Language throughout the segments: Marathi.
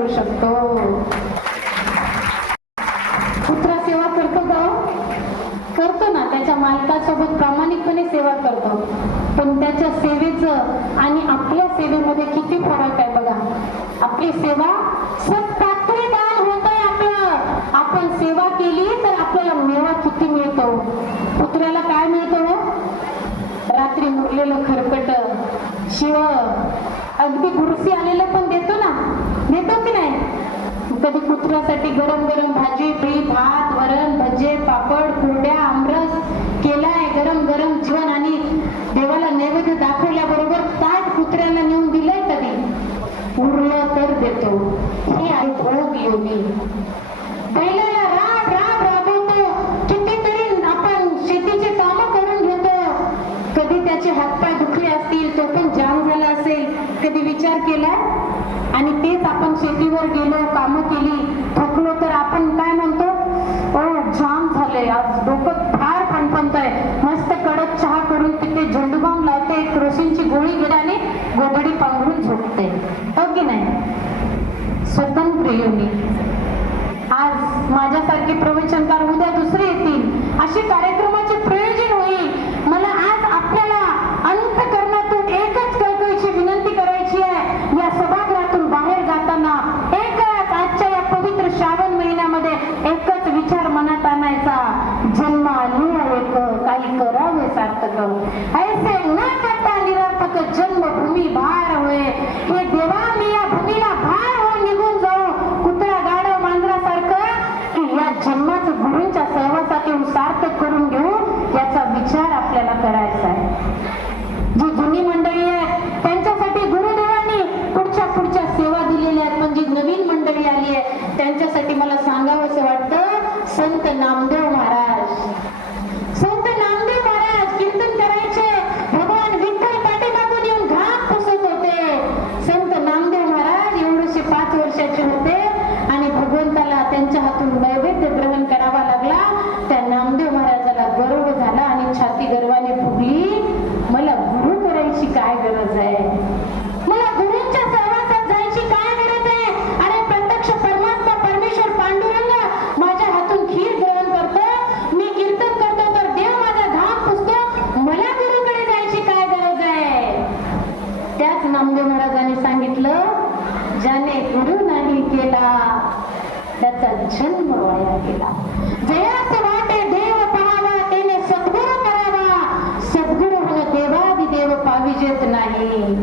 करू शकतो. कुत्रा सेवा करतो का हो? करतो ना. त्याच्या मालकासोबत प्रामाणिकपणे सेवा करतो. पण त्याच्या सेवेचं आणि आपल्या सेवेमध्ये किती फरक आहे बघा. आपली सेवा सत्पात्री दान होत आहे आपलं. आपण सेवा केली तर आपल्याला मेवा किती मिळतो? कुत्र्याला काय मिळतो हो? रात्री मुरलेलं खरकट शिव. अगदी गुरुसी आलेलं पण देतो ना देतो की नाही कधी गरम गरम भाजी फ्री भात वरण भजे पापड कुरड्या आमरस केलाय. गरम गरम जेवण आणि देवाला नैवेद्य दाखवल्याबरोबर ताट कुत्र्याला नेऊन दिलंय कधी? उरलं तर देतो. हे आहे भोग योगी. बैलाला राब राब राबवतो कितीतरी आपण शेतीचे कामं करून घेतो. कधी त्याचे हातपाय दुखले असतील तो पण जाम झाला असेल. कधी विचार केला आणि तेच आपण शेतीवर गेलो कामं केली थकलो तर आपण काय म्हणतो ओ जाम झाले. आज डोकं फार फणफणतंय मस्त कडक चहा करून तिथे झेंडूबाम लावते. एक गोळी घेते आणि गोधडी पांघरून झोपते. हो की नाही? स्वतंत्र योगी आज माझ्यासारखे प्रवचनकार उद्या दुसरे येतील. अशी कार्यक्रमाचे ऐसे न करता निरर्थक जन्मभूमी भार होय हे देवा मी या भूमीला भार होऊन निघून जाऊ कुत्रा गाडव मांजरासारखं की या जन्माचं गुरूंच्या सहवासातून सार्थक करून घेऊ याचा विचार आपल्याला करायचा आहे. त्यांच्या हातून नैवेद्य ग्रहण करावा लागला. त्या नामदेव महाराजाला गर्व झाला आणि छाती गर्वाने फुगली. मला गुरु करायची काय गरज आहे? मला गुरुंच्या सहवासात जायची काय गरज आहे? अरे प्रत्यक्ष परमात्मा परमेश्वर पांडुरंग माझ्या हातून खीर ग्रहण करतो. मी कीर्तन करतो तर देव माझा धाम पुसतो. मला गुरुकडे जायची काय गरज आहे? त्याच नामदेव महाराजांनी सांगितलं ज्याने गुरु नाही केला त्याचा जन्म वाया गेला. जयास वाटे देव पाहावा त्याने सद्गुरु करावा. सद्गुरु हा देवादि देव पाविजेत नाही.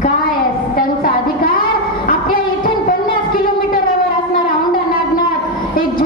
काय त्यांचा अधिकार? आपल्या इथून पन्नास किलोमीटरवर असणारा औंढा नागनाथ एक